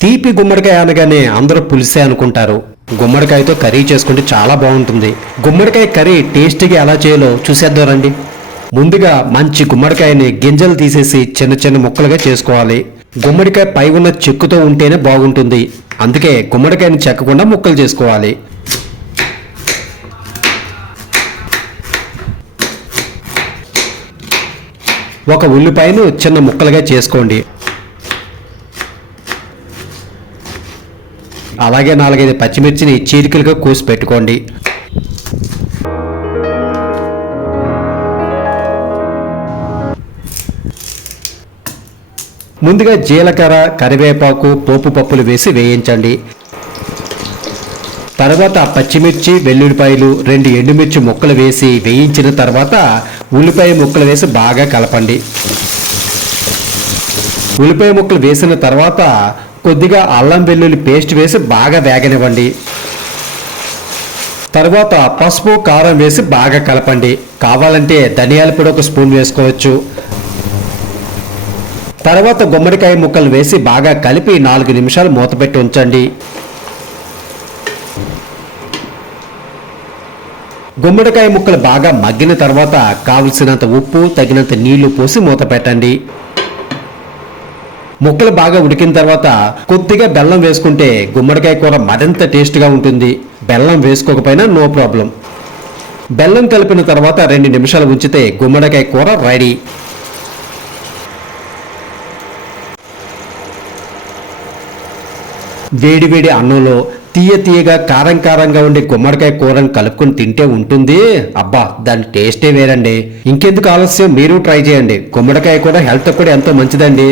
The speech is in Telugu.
తీపి గుమ్మడికాయ అనగానే అందరూ పులిసే అనుకుంటారు. గుమ్మడికాయతో కర్రీ చేసుకుంటే చాలా బాగుంటుంది. గుమ్మడికాయ కర్రీ టేస్టీగా ఎలా చేయాలో చూసేద్దాం రండి. ముందుగా మంచి గుమ్మడికాయని గింజలు తీసేసి చిన్న చిన్న ముక్కలుగా చేసుకోవాలి. గుమ్మడికాయ పై ఉన్న చెక్కుతో ఉంటేనే బాగుంటుంది. అందుకే గుమ్మడికాయని చెక్కకుండా ముక్కలు చేసుకోవాలి. ఒక ఉల్లిపాయను చిన్న ముక్కలుగా చేసుకోండి. అలాగే నాలుగైదు పచ్చిమిర్చిని చీరికలుగా కోసి పెట్టుకోండి. ముందుగా జీలకర్ర కరివేపాకు పోపు పప్పులు వేసి వేయించండి. తర్వాత పచ్చిమిర్చి వెల్లుల్లిపాయలు రెండు ఎండుమిర్చి ముక్కలు వేసి వేయించిన తర్వాత ఉల్లిపాయ ముక్కలు వేసి బాగా కలపండి. ఉల్లిపాయ ముక్కలు వేసిన తర్వాత కొద్దిగా అల్లం వెల్లుల్లి పేస్ట్ వేసి బాగా వేగనివ్వండి. తర్వాత పసుపు కారం వేసి బాగా కలపండి. కావాలంటే ధనియాల పొడి ఒక స్పూన్ వేసుకోవచ్చు. తర్వాత గుమ్మడికాయ ముక్కలు వేసి బాగా కలిపి నాలుగు నిమిషాలు మూతపెట్టి ఉంచండి. గుమ్మడికాయ ముక్కలు బాగా మగ్గిన తర్వాత కావలసినంత ఉప్పు తగినంత నీళ్ళు పోసి మూత పెట్టండి. ముక్కలు బాగా ఉడికిన తర్వాత కొద్దిగా బెల్లం వేసుకుంటే గుమ్మడికాయ కూర మరింత టేస్ట్గా ఉంటుంది. బెల్లం వేసుకోకపోయినా నో ప్రాబ్లం. బెల్లం కలిపిన తర్వాత రెండు నిమిషాలు ఉంచితే గుమ్మడికాయ కూర రెడీ. వేడి వేడి అన్నంలో తీయ తీయగా కారం కారంగా ఉండే గుమ్మడికాయ కూరని కలుపుకొని తింటే ఉంటుంది. అబ్బా దాని టేస్టే వేరండి. ఇంకెందుకు ఆలస్యం? మీరు ట్రై చేయండి. గుమ్మడికాయ కూడా హెల్త్ కూడా ఎంతో మంచిదండి.